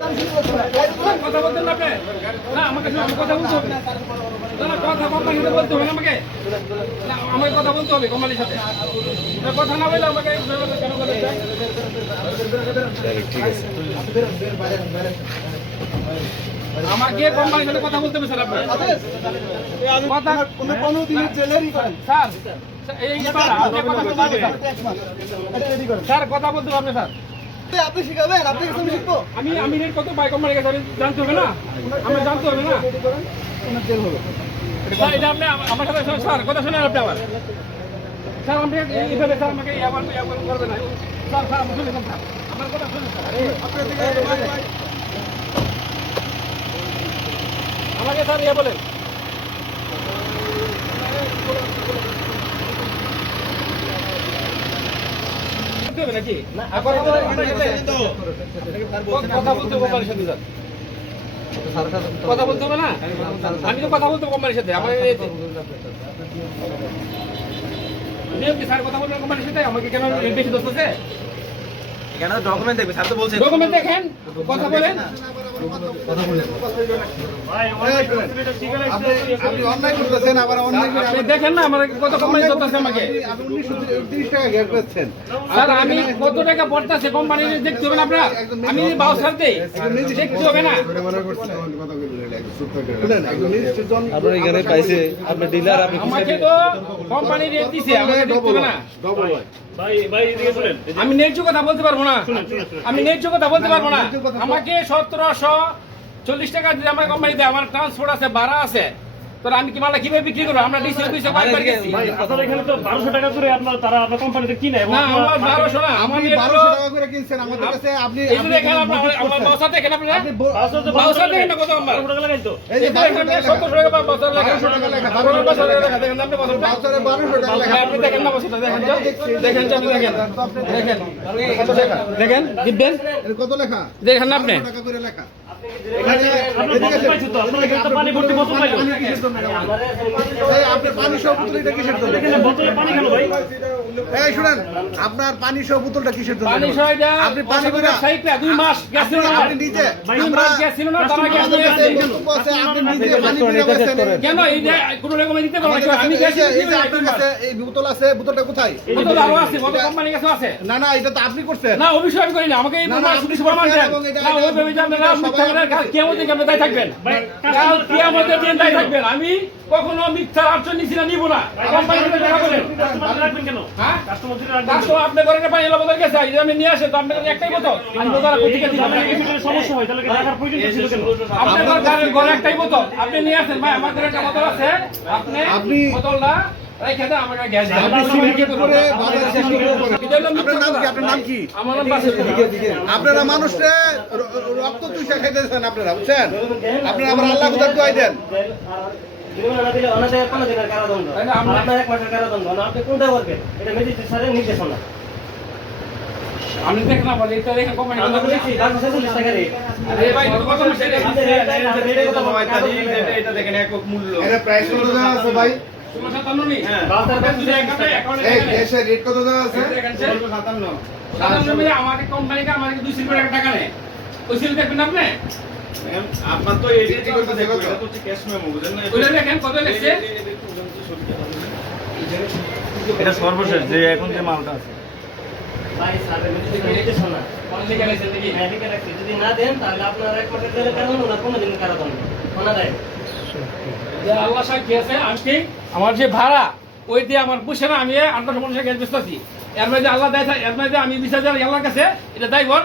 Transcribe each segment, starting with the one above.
কথা বলতেন না আপনি? না আমাকে কথা বলতে হবে না, কথা কোম্পানির সাথে বলতে হবে না আমাকে, না আমাকে কথা বলতে হবে কোম্পানির সাথে, কথা না বললে আমাকে কেন বলতে চাই? ঠিক আছে, আমাকে কোম্পানির সাথে কথা বলতে হবে স্যার। আপনার কথা 15 দিনের জেলেরই করেন স্যার, এই ব্যাপারে আপনি কথা বলতে হবে স্যার, কথা বলতে হবে স্যার। আপনি শিখাবেন, আপনি কিছু শিখবো। আমি রেট কত বাই কোম্পানির কাছে জানতে হবে না, আমরা জানতে হবে না জেল হলো স্যার। এটা আপনি আমার সাথে স্যার কথা শুনেন আপনি আমার স্যার, আপনি এইভাবে স্যার আমাকে করবে না স্যার। স্যার আমি শুনেছেন স্যার, আমার কথা শুনেন স্যার। আমাকে স্যার বলেন নাকি কথা বলতে হবে কোম্পানির সাথে স্যার, কথা বলতে হবে না। আমি তো কথা বলতে হবে কোম্পানির সাথে, আমার স্যার কথা বলবেন কোম্পানির সাথে, আমাকে কেন বেশি দোষ আছে? এখানে ডকুমেন্ট দেখবে, স্যার তো বলছেন ডকুমেন্ট দেখেন, কথা বলেন। আপনি অন্যায় করতেছেন, আবার অন্যায় করে আপনি দেখেন না আমার কত কোম্পানি ধরতেছে আমাকে। আপনি 1930 টাকা গ্যাপ করছেন। স্যার আমি কত টাকা পড়তেছে কোম্পানি দেখতে হবে না আপনার, আমি বাউসার দেই দেখতে হবে না। শুনেন, একজন নির্দিষ্টজন আপনার এখানে পাইছে, আপনি ডিলার, আপনি আমাকে তো কোম্পানি রেট দিছে, আমাকে দেখতে হবে না। ডবল হয়। আমি ন্যায্য কথা বলতে পারবো না, আমি ন্যায্য কথা বলতে পারবো না। আমাকে 1740 টাকা দিয়ে আমার কোম্পানিতে আমার ট্রান্সপোর্ট আছে, ভাড়া আছে, তো আমি কি মালটা কিভাবে বিক্রি করবো? আমরা ডিসি অফিসে কয়েকবার গেছি। আপনার এখানে তো 1200 টাকা করে তারা আপনার কোম্পানিতে কিনে এবং না আমার 1200 না, আমার আপনি 1200 টাকা করে কিনছেন আমাদের কাছে। আপনি এই যে দেখেন আমার বাউসার দেখেন আপনি, বাউসার দেখেন না কত আমার, 1200 টাকা লাগাই তো। এই যে 1700 টাকা বাউসার লেখা, 1200 টাকা লেখা, 1200 টাকা লেখা, দেখেন আপনি বাউসারটা? বাউসারে 1200 টাকা লেখা। আপনি দেখেন না বাউসারটা, দেখেন তো, দেখেন তো, আপনি দেখেন দেখেন দেখেন দিবেন, এর কত লেখা? দেখেন না আপনি? 1200 টাকা করে লেখা। আপনার বোতল পাইছো তো, আপনার এখানে তো পানি ভর্তি বোতল পাইলো। এই আপনার পানি সহ বোতল এটা কিসের জন্য? এখানে বোতলে পানি খেলো ভাই। এই শুনেন, আপনার পানি সহ বোতলটা কিসের জন্য? পানি সহায়তা আপনি পানি করে সাইটটা 2 মাস গেছে না, আপনি নিজে 2 মাস গেছে না, তারা গ্যাস আমাদের নিয়ে কাছে আসে। বক্তব্য আছে, আপনি নিজে পানি করে গেছেন। কেন এই যে কোনো রকমের দিতে পারবো না, আমি গ্যাস এই যে আপনার কাছে এই বোতল আছে, বোতলটা কোথায়? কত আরো আছে, কত কোম্পানি কাছে আছে। না না, এটা তো আপনি করছেন। না অবশ্যই আমি করি না, আমাকে এই না, না, প্রমাণ শুধু প্রমাণ দেন। এবং এটা- না ওই ভেবে যাবেন না, মিথ্যা করে কিয়ামতের দিন আপনি দায় থাকবেন, কিয়ামতের দিন দায় থাকবেন। আমি কখনো মিথ্যা আচরণ নিছি না, নিব না। কোম্পানির সাথে দেখা করেন, কাস্টমার রাখবেন কেন? হ্যাঁ কাস্টমার যদি রাখবেন তার তো আপনি করেন পানি এলো বোতল গেছে, এই যে আমি নিয়ে আসেন তো আপনার কাছে একটাই বোতল, আমি বোতল কোথেকে দিলাম? এই ভিতরে সমস্যা হয় তাহলে কি রাখার প্রয়োজন ছিল কেন? আপনার ঘরে একটাই বোতল, আপনি নিয়ে আসেন। ভাই আমার ঘরে একটা বোতল আছে, আপনি বোতলটা রেখে দেন, আমাকে গ্যাস দেন। আপনি সিন্ডিকেট করে বাজার সৃষ্টি করে করেন। এটা হলো মিথ্যা আপনার নাম কি? কথা। আপনার নাম কি? আমার নাম বাসির। আপনারা মানুষকে রক্ত চুষে খাইতেছেন আপনারা, বুঝছেন? আপনারা আবার আল্লাহ কোথায় কই দেন? জরিমানা না দিলে অনাদায়ে 15 দিনের কারাদণ্ড, তাহলে আমরা- আপনার 1 মাসের কারাদণ্ড। না আপনি কোনটা করবেন? এটা ম্যাজিস্ট্রেট স্যারের নির্দেশনা। আমি দেখলাম বলে এটা দেখে কোম্পানি আমরা বলেছি 440 টাকা রেট। আরে ভাই এটা কত মাসে রে? এটা দেখেন একক মূল্য। এটা প্রাইস কত দেওয়া আছে ভাই? 57 নি? হ্যাঁ। দুটো অ্যাকাউন্টে এই দেশের রেট কত দেওয়া আছে? দেখেন 57 মিলে আমাদের কোম্পানিকে আমাদেরকে 2 সিল টাকা নেয়, ওই সিল দেখবেন আপনি? আপনার তো এই রেটই করতে দেখো, এটা তো হচ্ছে ক্যাশ মেমো, বুঝেন না? ওইটা দেখেন কত লেখছে। এটা সর্বশেষ যে এখন যে মালটা আছে। ভাই স্যারের ম্যাজিস্ট্রেটের নির্দেশনা। কোন দিকে লেখছে দেখি? হ্যাঁ, লিখে রাখছি। যদি না দেন তাহলে আপনার 1 মাসের জেলের কারাদণ্ড না 15 দিনের কারাদণ্ড। অনাদায়ে। যে আল্লাহ সাক্ষী আছে, আমি ঠিক আমার যে ভাড়া ওই দিয়ে আমার পুষে না, আমি 850 গ্যাস বেচতেছি। এর মধ্যে আল্লাহ দেয়, এর মধ্যে আমি 20,000 আল্লাহর কাছে এটা দায়বর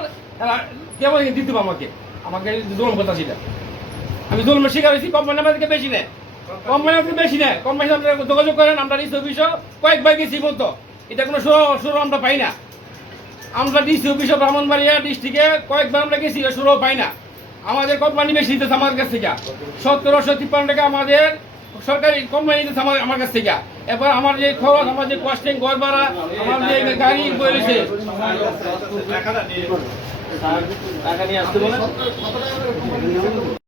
কেমন দিতে হবে আমাকে, আমাকে জুলুম কথা ছিল। আমি জুলুমের শিকার হয়েছি, কোম্পানি আমাদেরকে বেশি নেয়, কোম্পানি আমাদেরকে বেশি নেয়। কোম্পানি আপনারা যোগাযোগ করেন, আমরা ডিসি অফিসও কয়েকবার গেছি বলতো, এটা কোনো সুর আমরা পাই না। আমরা ডিসি অফিসও ব্রাহ্মণবাড়িয়া ডিস্ট্রিক্টে কয়েকবার আমরা গেছি, সুরও পাই না। আমাদের কোম্পানি বেশি দিতেছে আমার কাছ থেকে, 1753 টাকা আমাদের সরকারি কোম্পানি দিতেছে আমার কাছ থেকে। এবার আমার যে খরচ, আমার যে কস্টিং, ঘর ভাড়া, আমার যে গাড়ি বলেছে টাকা নিয়ে আসতে বলেন।